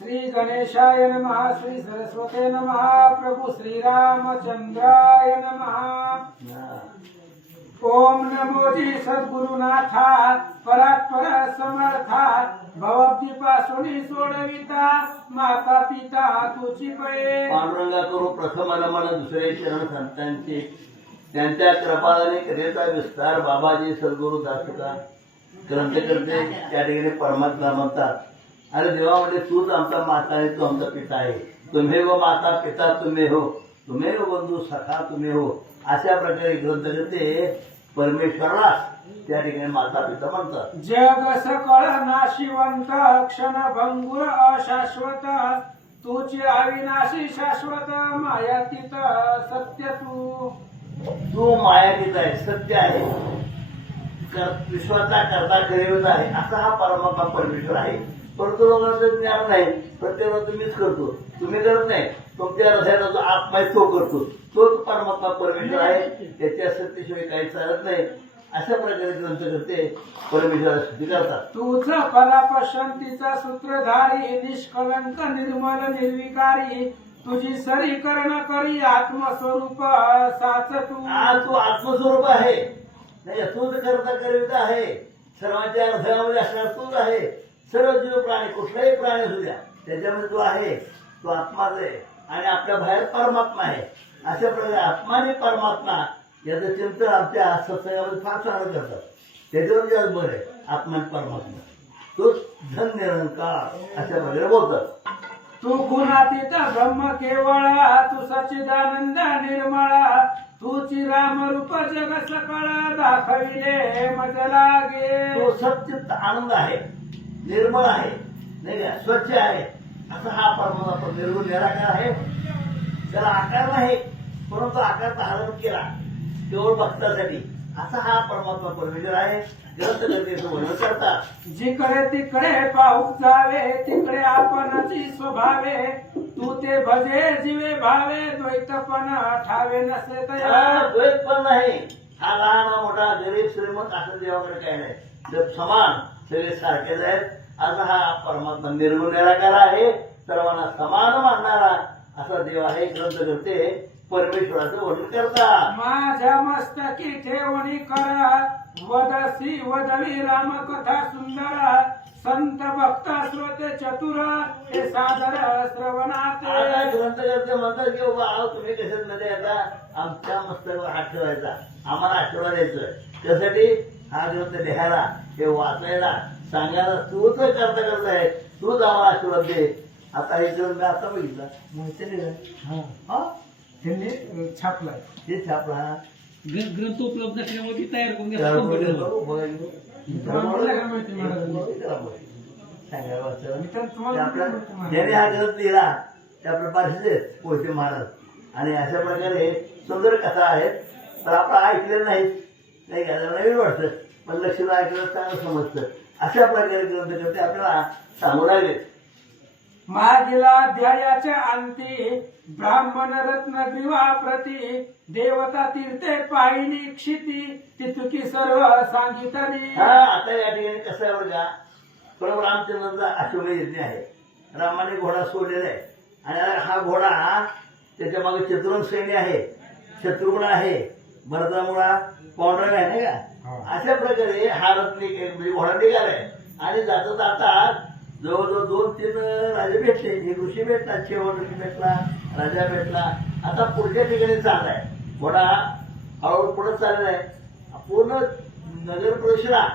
श्री गणेशाय नम श्री सरस्वते नम प्रभु श्रीरामचंद्राय नम। ओम नमोजी सद्गुरुनाथा परात्पर समर्था भवद्दीपासुनी सोडविता माता पिता तुझी पळे पांडुरंगा करू प्रथम नमन दुसरे चरण संतांचे त्यांच्या कृपाने कलेचा विस्तार बाबाजी सद्गुरु दासका ग्रंथकर्ते त्या ठिकाणी परमात्मा म्हणतात. आणि देवामध्ये तूच आमचा माता आहे तू आमचा पिता आहे. तुम्ही व माता पिता तुम्ही हो. तुम्ही व बंधू सखा तुम्ही हो. अशा प्रकारे ग्रंथकर्ते परमेश्वरला त्या ठिकाणी माता पिता म्हणतात. जग सकळ नाशिवंत क्षण भंगुर अशाश्वत. तुझी अविनाशी शाश्वत मायातीत सत्य तू. तू मायातीत आहे सत्य आहे. कर- विश्वाचा करता करीत आहे. असा हा परमात्मा परमेश्वर आहे. परंतु लोकांचं ज्ञान नाही प्रत्येक तुम्हीच करतो. तुम्ही करत नाही तुमच्या जो आत्मा तो करतो. तोच परमात्मा परमेश्वर आहे त्याच्या सत्तेशिवाय काही चालत नाही. अशा प्रकारे ग्रंथ करते परमेश्वरा स्तुती करतात. तुझ परापशंतीचा सूत्रधारी निष्कलंक निर्मल निर्विकारी. तुझी सरी कर्ण करी आत्मस्वरूप साच तू. आज तू आत्मस्वरूप आहे. नाही तूच करता करीत आहे. सर्वांच्या हृदयामध्ये असणार तूच आहे. सर्व जीव प्राणी कुठलाही प्राणी असू द्या त्याच्यामध्ये तू आहे तो आत्माच आहे आणि आपल्या बाहेर परमात्मा आहे. अशा प्रकारे आत्मा आणि परमात्मा याचं चिंतन आमच्या सत्संगामध्ये फार चांगलं करतात. त्याच्यावर जास्त बरं आहे आत्मा आणि परमात्मा. तोच धन निरंकार अशा प्रकारे बोलतात. तू गुणातीत ब्रह्म केवळ तू सच्चिदानंद निर्मळ तुची रामरूप जग सकळ दाखविले मज लागे तो सत्य आनंद आहे. निर्मळ आहे. नाही का? स्वच्छ आहे. असा हा परमात्मा निर्गुण निराकार आहे. त्याला आकार नाही परंतु आकार धारण केला. केवळ भक्तासाठी. असा हा परमात्मा परमेश्वर आहे. ग्रंथ करते वर्णन करतात जिकडे तिकडे पाहू जावे तिकडे आपणची स्वभावे. तू ते भजे जीवे भावे द्वैतपण ठावे नसे हा तया द्वैत पण नाही. हा लहान मोठा गरीब श्रीमंत असं देवाकडे काही नाही. समान सगळे सारखेच आहेत. असा हा परमात्मा निर्गुण निराकार आहे सर्वांना समान मानणारा असा देव आहे ग्रंथ करते परमेश्वराचं वर्णन करतात माझ्या मस्तकी ठेवणी कर वदसी वदवी राम कथा सुंदर संत भक्त श्रोते चतुर हे सादर आता श्रवणाते ग्रंथ करते म्हणतात की बाबा अहो तुम्ही कशात मध्ये आता आमच्या मस्तकावर हात ठेवायचा. आम्हाला आशीर्वाद द्यायचं त्यासाठी हा ग्रंथ लिहायला हे वाचायला. सांगायला तूच करता करता आहे. तूच आम्हाला आशीर्वाद दे. आता हे ग्रंथ आता बघितला माहिती? हा. त्यांनी छापलाय हे छापला ग्रं- ग्रंथ उपलब्ध असल्यामुळे ती तयार करून. मी तर ते. ज्याने हा ग्रंथ लिहिला ते आपल्या पाठीचे पोहचे महाराज आणि अशा प्रकारे सुंदर कथा आहेत. तर आपण ऐकलेलं नाही नाही का? नवीन वाटतं. पण लक्ष ऐकलं चांगलं समजतं. अशा प्रकारे ग्रंथ करते आपल्याला सांगू लागले मागीला अध्यायाच्या अंती ब्राह्मण रत्न ग्रीवा प्रती देवता तीर्थे पाहिली क्षिती तितुकी सर्व सांगितली. हा आता या ठिकाणी कसं आहे बघा प्रभू रामचंद्रांचा अश्वमेध यज्ञ आहे. रामाने घोडा सोडलेला आहे. आणि हा घोडा त्याच्यामागे चतुरंग सैन्य आहे. शत्रुघ्न आहे. भरतामुळा पौंडरंग आहे नाही का? अशा प्रकारे हा रथ निघ- म्हणजे घोडा निघालाय. आणि जाता जाता जवळजवळ दोन तीन राजे भेटले. एक ऋषी भेटला शेवट भेटला राजा भेटला. आता पुढच्या ठिकाणी चाललाय. घोडा हळूहळू पुढे चाललेला आहे पूर्ण नगर प्रदक्षिणा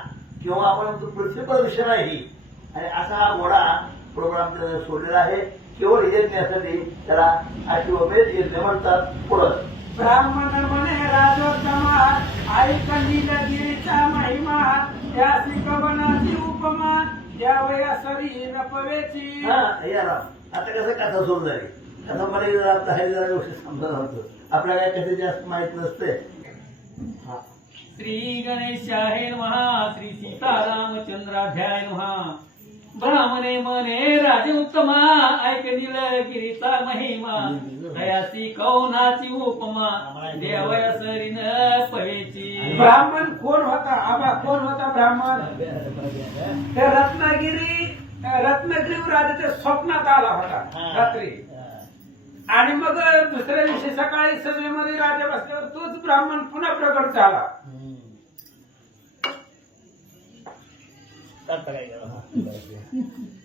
किंवा आपण म्हणतो पृथ्वी प्रदक्षिणा ही. आणि असा हा घोडा प्रोग्राम सोडलेला आहे. केवळ यज्ञासाठी त्याला अश्वमेध यज्ञ म्हणतात पुढं. ब्राह्मण म्हणे राजोत्तमा ऐक नीलगिरीचा महिमा त्या शिकवणाची उपमा द्यावया सरी नपवेची हा या राम. आता कसं कथा सुरू झाली? कथा मला आपल्या जरा गोष्टी समजत होतो. आपल्याला काय कधी जास्त माहीत नसते. हा. श्री गणेशाय नमः श्री सीतारामचंद्राभ्याय नमः. ब्राह्मणे मने राजे उत्तमा ऐक नीलगिरीचा महिमा. दयासी कौनाची उपमा. देवया सरीन पवेची ब्राह्मण कोण होता? आबा कोण होता ब्राह्मण? ते रत्नागिरी रत्नगिरी राजाच्या स्वप्नात आला होता रात्री. आणि मग दुसऱ्या दिवशी सकाळी सभेमध्ये राजा बसल्यावर तोच ब्राह्मण पुन्हा प्रकट झाला.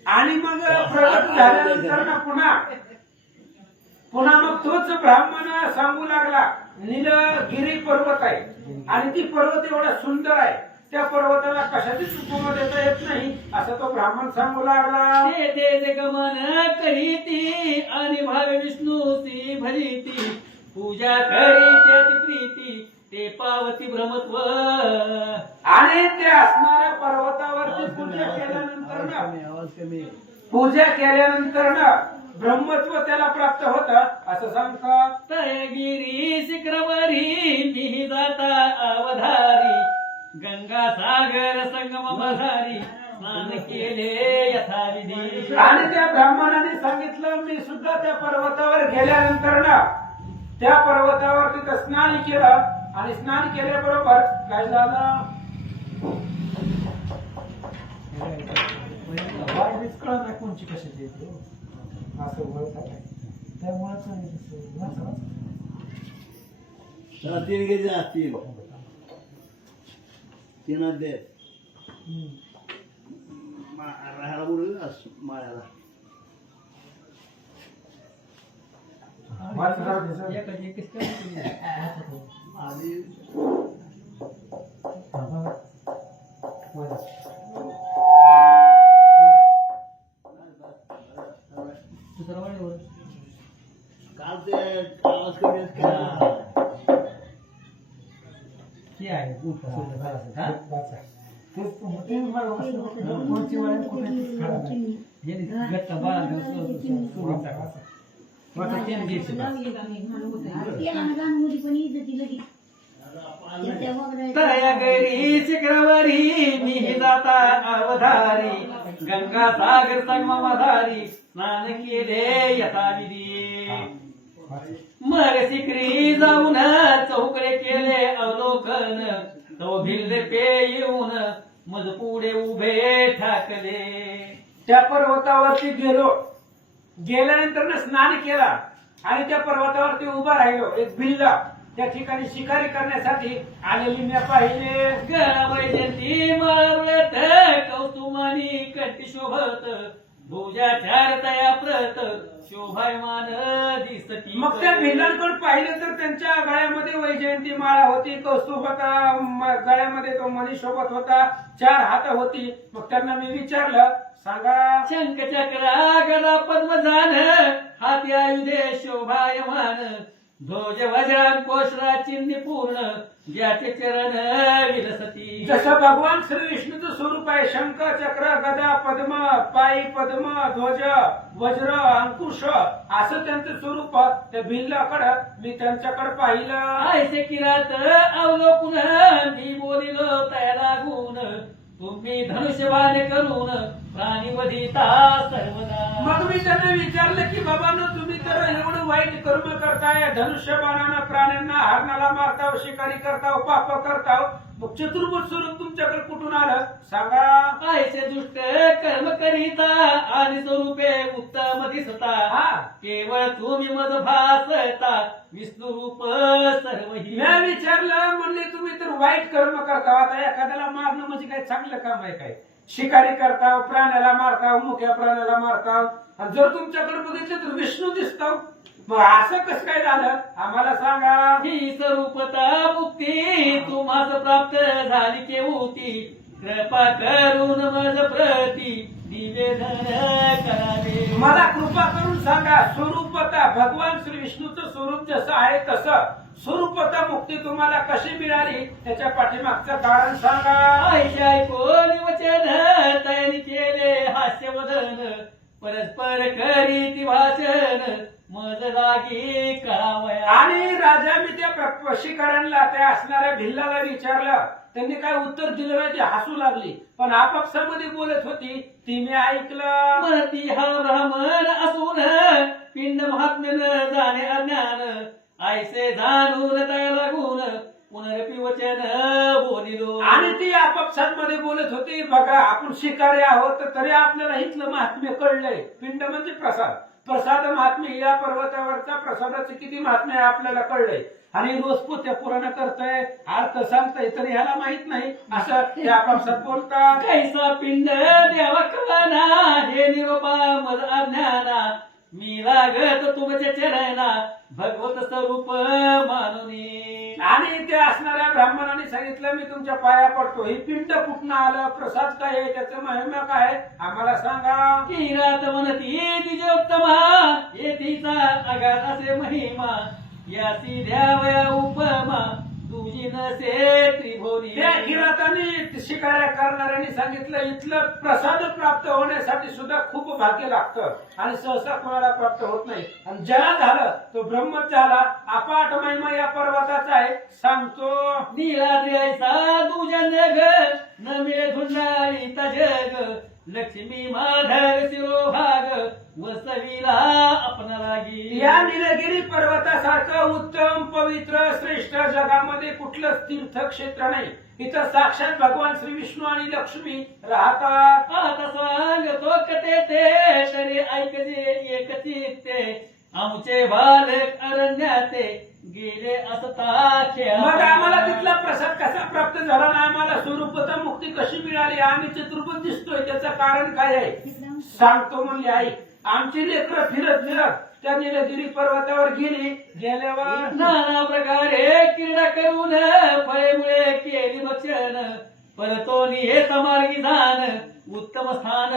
आणि मग प्रकट झाल्यानंतर ना पुन्हा पुन्हा मग तोच ब्राह्मण सांगू लागला नीलगिरी पर्वत आहे. आणि ती पर्वत एवढा सुंदर आहे. त्या पर्वताला कशाची चुकवणं देता येत नाही असं तो ब्राह्मण सांगू लागला. ते गमन करीती आणि भावे विष्णूची भरीती पूजा करीत ती प्रीती. ते पावती ब्रह्मत्व आणि ते असणाऱ्या पर्वतावरती पूजा केल्यानंतर ना पूजा केल्यानंतर ना ब्रह्मत्व त्याला प्राप्त होत. असं सांगतात तळगिरी शिखरवरी मी जाता अवधारी. गंगा सागर संगम बधारी. स्नान केले यथाविधी. आणि त्या ब्राह्मणाने सांगितलं मी सुद्धा त्या पर्वतावर गेल्यानंतर ना त्या पर्वतावर तिथं स्नान केलं. आणि स्नान केल्याबरोबर काय झालं कोणची कशाची असं त्याला तीन घ्यायचे ना तीन. तीन अध्याय मा- राहायला बोलू माळ्याला. एकच एकच करायचं. आधी. काल ते आवाज कमी हे आहे. सोडलं जरासं, तया गैरी शिखरवरी मी जाता अवधारी. गंगा सागर संगमाधारी स्नान केले यथाविधी मग शिखरी जाऊन चौकडे केले अवलोकन. तो भिल्ल पे येऊन मज पुढे उभे ठाकले. त्या पर्वतावरती गेलो. गेल्यानंतर ना स्नान केला आणि त्या पर्वतावरती उभा राहिलो एक भिल्ल. त्या ठिकाणी शिकारी करण्यासाठी आलेली मी पाहिले. गणवैजंती मारुळत कौतुमानी कंठी शोभत. भुजा चार तया प्रत शोभायमान दिसती. मग त्या भिल्लांकडे पाहिलं तर त्यांच्या गळ्यामध्ये वैजयंती माळा होती कौस्तुभ होता म- गळ्यामध्ये तो मणी शोभत होता चार हात होती. मग त्यांना मी विचारलं सांगा. शंख चक्रा गदा पद्मजान हाती आयुधे शोभायमान. ध्वज वज्रांकोशरा चिन्ह पूर्ण ज्याचे चरण विलसती. जसं भगवान श्री विष्णूचं स्वरूप आहे शंख चक्र गदा पद्म पायी पद्म ध्वज वज्र अंकुश असं त्यांचं स्वरूप त्या भिल्लाकडं मी त्यांच्याकडे पाहिलं. ऐसे किरात अवलोकून मी बोलिलो त्या लागून तुम्ही धनुष्यबाण करून प्राणी वधिता सर्वदा. मग मी त्यांना विचारलं की बाबांनो तुम्ही तर एवढं वाईट कर्म करताय. धनुष्य बाणानं प्राण्यांना हरणाला मारताव शिकारी करताव पाप करताव. मग चतुर्भुज स्वरूप तुमच्याकडे कुठून आलं? सांगा. ऐसे दुष्ट कर्म करिता आणि स्वरूपे उत्तम दिसता केवळ तुम्ही मज भासता विष्णू रूप सर्वही. मी विचारलं म्हणले तुम्ही तर वाईट कर्म करता आता एखाद्याला मारणं म्हणजे काय चांगलं काम आहे काय? शिकारी करताव प्राण्याला मारताव मुख्या प्राण्याला मारताव आणि जर तुमच्याकडे बघितलं तर विष्णू दिसताव मग असं कसं काय झालं? आम्हाला सांगा. ही स्वरूपता मुक्ती तुम्हास प्राप्त झाली केवती कृपा करून मज प्रती निवेदन करावे. मला कृपा करून सांगा स्वरूपता भगवान श्री विष्णूचं स्वरूप जसं आहे तसं स्वरूपता मुक्ती तुम्हाला कशी मिळाली? त्याच्या पाठीमागचं कारण सांगा. आयशा ऐकून वचन तयारी केले हास्यवदन परस्पर करीती भाषण मज करावया आणि राजा मी त्या शिकाऱ्यांना त्या असणाऱ्या भिल्लाला विचारलं. त्यांनी काय उत्तर दिलं नाही ती हसू लागली. पण आपापसामध्ये बोलत होती ती मी ऐकलं. म्हणती हा ब्राह्मण असून पिंड महात्म्यान जाणे अज्ञान. ऐसे जाणून तया लागून पुनरपी वचन बोलिलो. आणि ती आपापमध्ये बोलत होते बघा आपण शिकारी आहोत तर तरी आपल्याला इथलं महात्म्य कळलंय. पिंड म्हणजे प्रसाद. प्रसाद महात्म्य या पर्वतावरचा प्रसादाचं किती महात्म्य आहे आपल्याला कळलंय. आणि रोज पोत्या पुराण करताय अर्थ सांगताय तरी ह्याला माहीत नाही. असं आपण आपापसात बोलता कैसा पिंड देवकवाना हे निरोपा मज अज्ञाना मी लागत तुमच्या चरणा भगवत स्वरूप मानुनी. आणि इथे असणाऱ्या ब्राह्मणाने सांगितलं मी तुमच्या पाया पडतो. ही पिंड कुठनं आलं? प्रसाद काय आहे? त्याचं महिमा काय आम्हाला सांगा. किरात म्हणती तिजोत्तमा येतीचा अगाध असे महिमा या द्यावया उपमा नसे त्रिभुवनी. त्या किराताने शिकाऱ्या करणाऱ्यांनी सांगितलं इथलं प्रसाद प्राप्त होण्यासाठी सुद्धा खूप भाग्य लागतं. आणि सहसा कोणाला प्राप्त होत नाही. आणि ज्याला झालं तो ब्रह्मच झाला. अपाट महिमा या पर्वताचा आहे. सांगतो. निराद्र्याचा तुझ्या नग न मिळे धुंडाळीता जग लक्ष्मी माधव शिरोभाग वसविला आपणा लागी या निलगिरी पर्वतासारखं उत्तम पवित्र श्रेष्ठ जगामध्ये कुठलंच तीर्थक्षेत्र नाही. इथं साक्षात भगवान श्री विष्णू आणि लक्ष्मी राहतात. आता सांगतो कथे ते तरी ऐकजे एक चित्ते आमचे बालक अरण्याते गेले असता. मग आम्हाला तिथला प्रसाद कसा प्राप्त झाला ना आम्हाला स्वरूपता मुक्ती कशी मिळाली? आम्ही चतुर्भुज दिसतोय त्याचं कारण काय आहे? सांगतो म्हणले आई आमची लेकरं फिरत फिरत त्या निलगिरी पर्वतावर गेली. गेल्यावर नाना प्रकारे क्रीडा करून फळेमुळे केली भक्षण. परतोनी हे समार्गी जाण उत्तम स्थान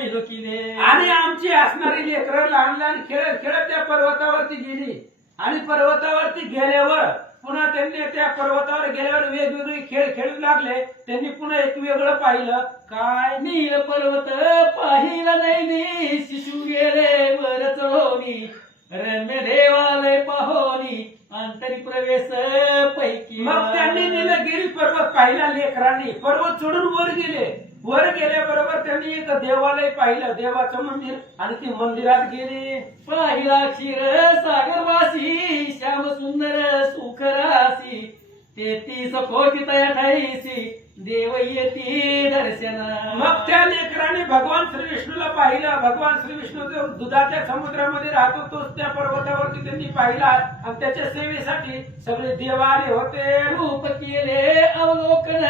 विलोकिले. आणि आमची असणारी लेकरं लहान लहान खेळत खेळत त्या पर्वतावरती गेली. आणि पर्वतावरती गेल्यावर पुन्हा त्यांनी त्या पर्वतावर गेल्यावर वेगवेगळे खेळ खेळू लागले. त्यांनी पुन्हा एक वेगळं पाहिलं. काय नील पर्वत पाहिला नाही शिशु गेले वर चढवणी रम्य देवालय पाहोनी. अंतरी प्रवेश पैकी मग त्यांनी निलगिरी पर्वत पाहिला लेकरांनी. पर्वत चढून वर गेले. वर गेल्याबरोबर त्यांनी एक देवालय पाहिलं देवाचं मंदिर. आणि ती मंदिरात गेली. पाहिला क्षीर सागरवासी श्याम सुंदर सुखरासी तेहतीस कोटी तया ठाईसी देव येती दर्शना. मग त्या लेकराने भगवान श्री विष्णूला पाहिलं. भगवान श्री विष्णू जो दुधाच्या समुद्रामध्ये राहतो तोच त्या पर्वतावरती त्यांनी पाहिला. आणि त्याच्या सेवेसाठी सगळे देव आले होते. रूप केले अवलोकन.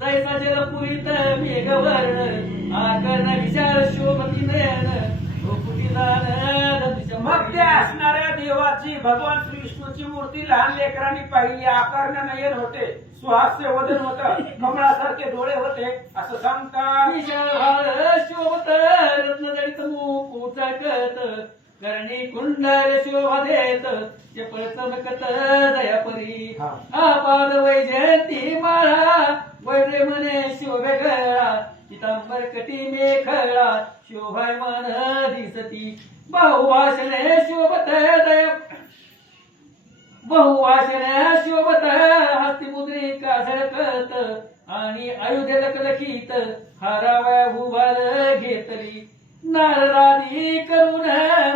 जैसा जलपुरीत मेघवर्ण आकर्ण विचार शोभती नयन मग त्या असणाऱ्या देवाची भगवान श्री विष्णूची मूर्ती लहान लेकरांनी पाहिली आकर्ण नयन होते सुहास्य वदन होत कमळासारखे डोळे होते असं विशाल शोभत रत्नजडित मुकुट चकत करणी कुंडल शोभा देत चपळ चमकत दयापरी. हा. आपाद वैजयंती माळा म्हणे शोभे गळा पितांबर कटी मेखळा शोभायमान दिसती. बहुवासने शोभत दया बहुवासन शोभत हस्तिमुद्रिका झळकत आणि अयोध्या लखलखीत हाराव्या भूभाल घेतली. नारद करून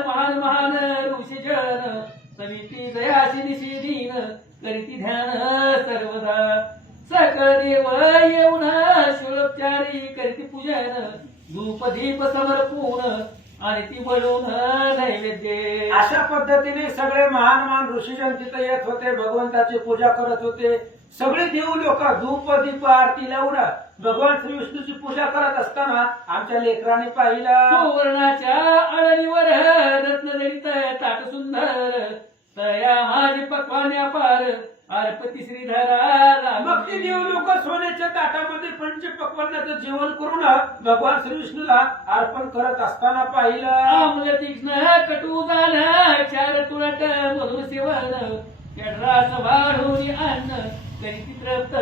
महान महान ऋषीजन सविती दयाशी निशी दीन करीती ध्यान सर्वदा सकळ देव येऊन शिरोपचारी करीती पूजन धूप दीप समर्पून आणि ती बनवून नैवेद्य अशा पूर्वी सगळे महान महान ऋषीजन तिथे येत होते भगवंताची पूजा करत होते. सगळे देव लोक धूप दीप आरती लावून भगवान श्री विष्णूची पूजा करत असताना आमच्या लेकराने पाहिलं. सुवर्णाच्या अळणीवर रत्नजडित ताट सुंदर तया माझी पक्वान्या पार अर्पती श्रीधरा मग ते देव लोक सोन्याच्या ताटामध्ये पंच पक्वान्नाचं जेवण करून भगवान श्री विष्णूला अर्पण करत असताना पाहिलं. आम्ल तीक्ष्ण कटू झाला चार तुळट मधुर सेवन चढरास वाढून अन्न करीती तृप्त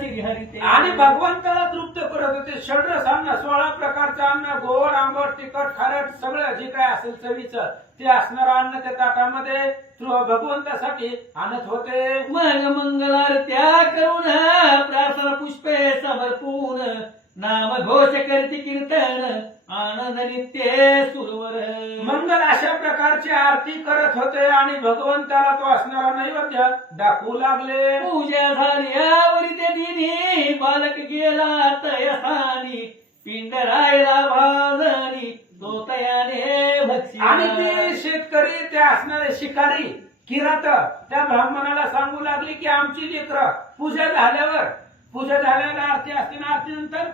श्रीहरिते आणि भगवंताला तृप्त करत होते. षड्रस अन्न सोळा प्रकारचं अन्न गोड आंबट तिखट खारट सगळं जे काय असेल चवीचं ते असणारं अन्न त्या ताटामध्ये. भगवंतासाठी आणत होते. मग मंगलारत्या करून प्रार्थना पुष्पे समर्पून नाम घोष करती कीर्तन. आनंद नित्य सुरवर. मंगल अशा प्रकारे प्रकारची आरती करत होते आणि भगवंताला तो असणारा नैवेद्य दाखवू लागले. पूजा झाल्यावरी ते दिनी. बालक गेला तयसानी. पिंड रायला भाजणी तो तयाने भक्षी आणि ते शेतकरी ते असणारे शिकारी किरात त्या ब्राह्मणाला सांगू लागले की आमची लेकर पूजा झाल्यावर पूजा झाल्यावर आरती असते ना आरती नंतर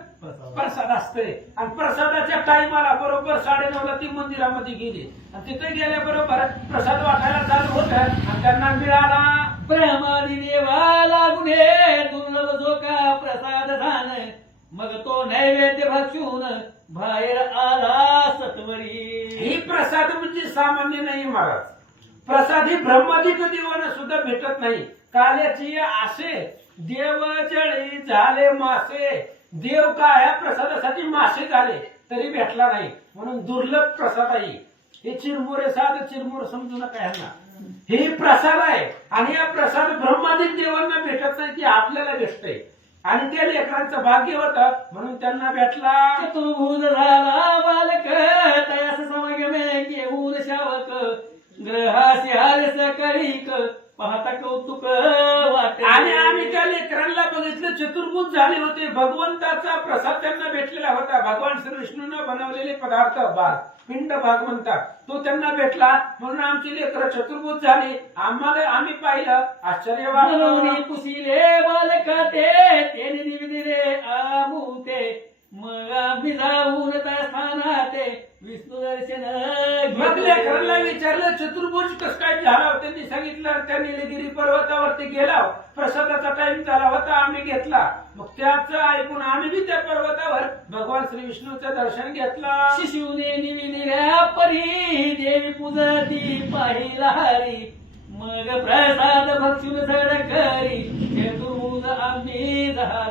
प्रसाद असते आणि प्रसादाच्या टायमाला बरोबर साडेनऊला ती मंदिरामध्ये गेली. आणि तिथे गेल्याबरोबर प्रसाद वाटायला चालू होत आणि त्यांना मिळाला ब्रह्मादी देवा लागुने दुर्लभ जो का प्रसाद झान मग तो नैवेद्य भक्षून बाहेर आला सत्वरी. ही प्रसाद म्हणजे सामान्य नाही महाराज. प्रसाद ही ब्रह्मादिक देवानं सुद्धा भेटत नाही. काल्याची असे देव जळी झाले मासे. देव काय? प्रसादासाठी मासे झाले. तरी भेटला नाही. म्हणून दुर्लभ प्रसाद आहे. हे चिरमुरे साध चिरमुर समजू नका ह्यांना हे प्रसाद आहे. आणि हा प्रसाद ब्रह्मादिक देवांना भेटत नाही ती आपल्याला भेटते आणि त्या लेकरांचं भाग्य होत म्हणून त्यांना भेटला. चतुर्भुज झाला बालक तयास समगमे घेऊन शावक. ग्रहासी हारस कळीक पाहता कौतुक आणि आम्ही त्या लेकरांना बघितलं चतुर्भुज झाले होते. भगवंताचा प्रसाद त्यांना भेटलेला होता. भगवान श्री विष्णूनं बनवलेले पदार्थ भाग पिंड भाग म्हणतात. तो त्यांना भेटला. म्हणून आमची लेकरं चतुर्भुज झाली. आम्हाला आम्ही पाहिलं. आश्चर्य वाटलं. पुसिले बालक ते तेने निविदिले आमुते. मग आम्ही जाऊन त्या स्थानात. विष्णू दर्शन घेतले. लेकरांना विचारलं चतुर्भुज कस काय झाला? त्यांनी सांगितलं त्या निलगिरी पर्वतावरती गेला. प्रसादाचा टाइम झाला होता आम्ही घेतला. मग त्याच ऐकून आम्ही बी त्या पर्वतावर भगवान श्री विष्णूचं दर्शन घेतलं. शिशुने परी देवी पूजती पाहिला हरी मग प्रसाद भक्षुन झड करी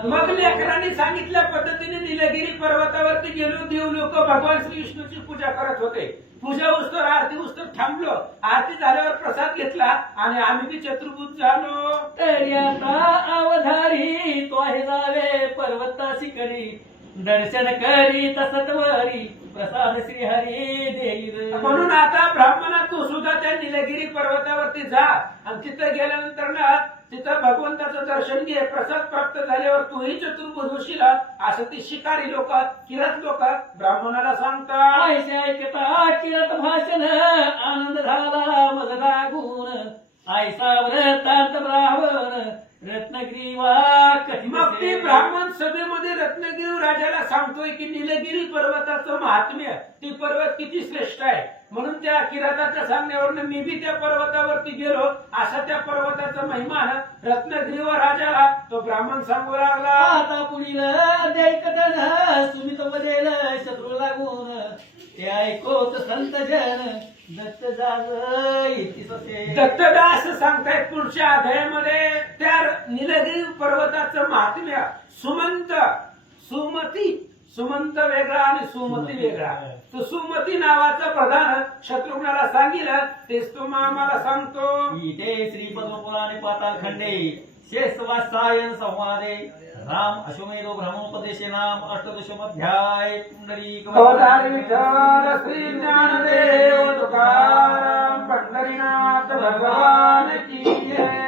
मग लेकरांनी सांगितल्या पद्धतीने निलगिरी पर्वतावरती गेलो देव लोक भगवान श्री विष्णूची पूजा करत होते. पूजा उस्तर आरती उस्तर थांबलो. आरती झाल्यावर प्रसाद घेतला आणि आम्ही बी चतुर्भुज झालो. अवधारी तो आहे जावे पर्वता शिखरी दर्शन करी तसत्वरी प्रसाद श्री हरी देईल म्हणून आता ब्राह्मणा तू सुद्धा त्या निलगिरी पर्वतावरती जा. आणि तिथं गेल्यानंतर ना तिथं भगवंताचं दर्शन घे. प्रसाद प्राप्त झाल्यावर तूही चतुर्भुज होशील असं ती शिकारी लोक किरत लोक ब्राह्मणाला ऐकता किरत भाषण आनंद झाला मज लागून आयसा व्रतांत ब्राह्मण रत्नग्रीवा कथित मग ते. ब्राह्मण सभेमध्ये रत्नगिरी राजाला सांगतोय की निलगिरी पर्वताचं महात्म्य ती पर्वत किती श्रेष्ठ आहे? म्हणून त्या किराताच्या सांगण्यावरनं मी बी त्या पर्वतावरती गेलो. असा त्या पर्वताचा महिमान रत्नगिरीवर राजाला तो ब्राह्मण सांगू लागला. आता पुढील सुमित बदेल शत्रू लागून. ते ऐकोत संत जन. दत्त दत्तदास सांगतायत पुढच्या अध्यायामध्ये त्या निलगिरी पर्वताचं महात्म्य सुमंत सुमती सुमंत वेगळा आणि सुमती वेगळा. तो सुमती नावाचा प्रधान शत्रुघ्नाला सांगितलं तेच तो आम्हाला सांगतो. इथे श्री पद्मपुराणे पाताल खंडे शेषवासायन संवादे. राम अश्वमेधो ब्रह्मोपदेशे नाम अष्टदशमध्याय पुंडरीक अवतार विठ्ठल श्री ज्ञानदेव तुकाराम पंढरीनाथ भगवान की जय